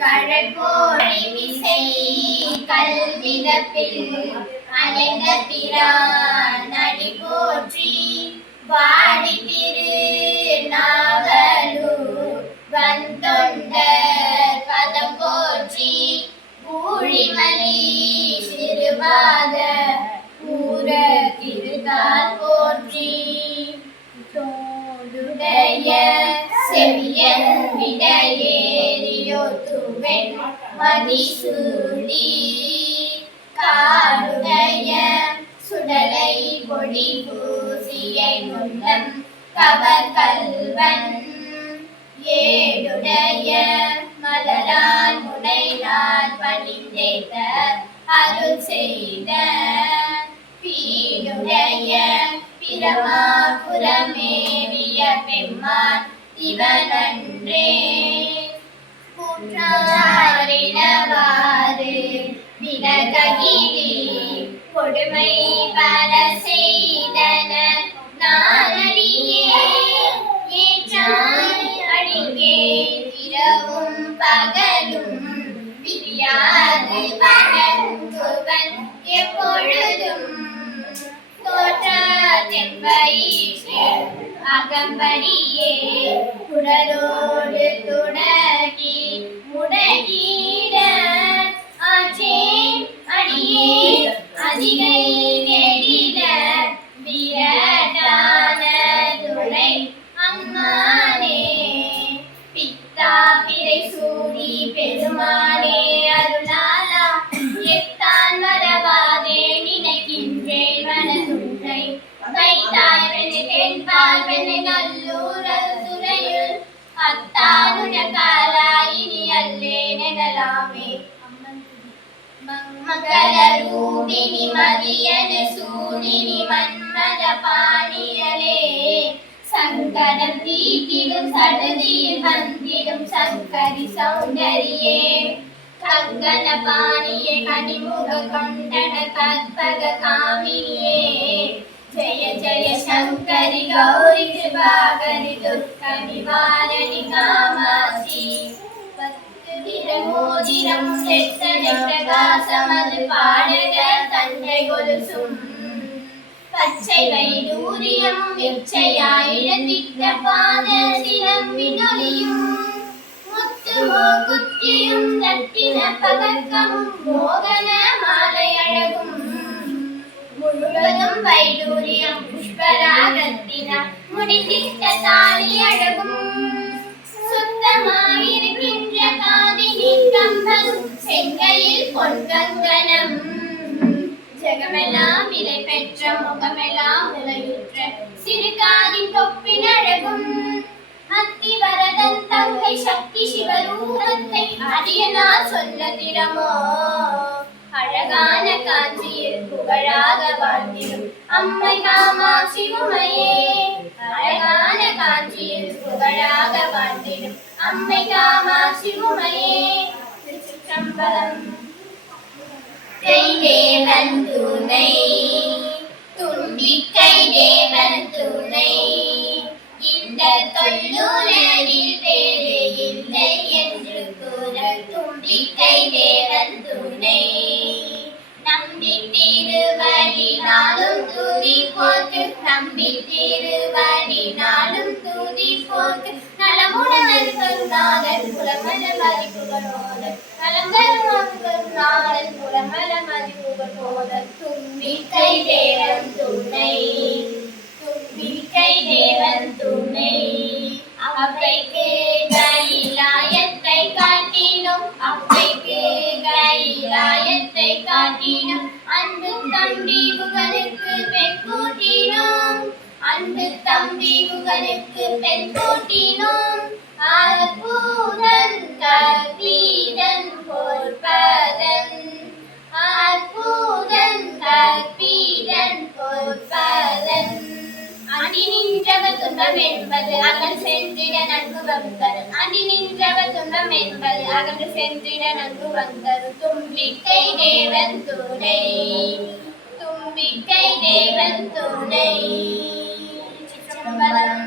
கடற்போரை விசை கல்விதப்பில் அலைந்த பிரான் நடி போற்றி வாடி திரு நாவலூர் வந்தொண்டர் பதம் போற்றி ஊழிமலி சிறுபாத ஊர திருதால் போற்றி. தோடுடைய செவியன் விடையே துவெண் மதிசூடி காடுடைய சுடலை பொடி பூசியை முன்னம் கவர் கல்வன். ஏடுடைய மலரான் முனைநான் பணிந்தேத அருள் செய்த பீடுடைய பிரமாபுரமேவிய பெம்மான் இவனன்றே. கூற்றாரினவாறு விலககிரி கொடுமை பல செய்தன நானடியே ஏற்றாய் அடிக்கே. இரவும் பகலும் பிரியாது வணங்குவன் எப்பொழுதும். தோற்றா செம்பயிற்று அகம்படியே. குடலோடு துடக்கி முடகிட ஆற்றே அடியே அதிகை மங்கள ரூபிணி மதியனு சூடினி மன்மத பாணியலே. சங்கடம் தீட்டிடும் சடுதியில் வந்திடும் சங்கரி சௌந்தரியே. கங்கன பாணியே கனிமுக கொண்டன கற்பக காமினியே. ஜெய ஜெய சங்கரி கௌரி கிருபாகரி துர்க்க நிவாரணி காமாசி. மோதிரம் செத்தனை பிரகாசமது பாடக தந்தை கொலுசும் பச்சை வைடூரியம் இச்சையாயிழந்திட்ட பாத சிலம்பினொலியும் முத்துமோ குத்தியும் தட்டின பதக்கமும் மோகன மாலை அழகும் முழுவதும் வைடூரியம் புஷ்பராகத்தின முடித்திட்ட தாலி அழகும் சுத்தமாயிருக்கின்ற ஜெகமெல்லாம் இலை பெற்ற முகமெல்லாம் உலையுற்ற சிறுகாதின் தொப்பின் அழகும் அத்தி வரதன் தங்கை சக்தி சிவரூபத்தை அடியனால் சொல்ல திறமோ அழகான காஞ்சியில் புகழாக வாழ்ந்திடும் அம்மை காமாட்சி சிவமையே. அழகான காஞ்சியில் புகழாக வாழ்ந்திடும் அம்மை காமாட்சி சிவமையே. திருச்சிற்றம்பலம் கை தேவன் துணை. துண்டிக்கை தேவன் துணை. இந்த தொல்லுலகில் வேறு இல்லை என்று கூற துண்டிக்கை தேவன் துணை. நம்பி திருவடி நாளும் துதி போக்கு நம்பி திருவடி நாளும் துதி போக்கு நலமுடன் கருணாளன் புலமல மதிப்புகளோடு மதிப்புகளோடு தும்பிக்கை தேவன் துணை தும்பிக்கை தேவன் துணை அவைக்கு கைலாயத்தை காட்டினோம் அவைக்கு கைலாயத்தை காட்டினோம் அன்பு தம்பிவுகளுக்கு பெண் கூட்டினோம் அன்பு தம்பிவுகளுக்கு பெண் கூட்டினோம் அற்புதன் கற்பீதன் பொற்பதன் அற்புதன் கற்பிதன் பொற்பதன் அணி நின்றவர் துன்பம் என்பது அகல் சென்றிட நன்கு வந்தரும் அணி நின்றவர் துன்பம் என்பது அகல் சென்றிட நன்கு வந்தரும் தும்பிக்கை தேவன் துணை. தும்பிக்கை தேவன் துணை. சிற்றம்பலம்.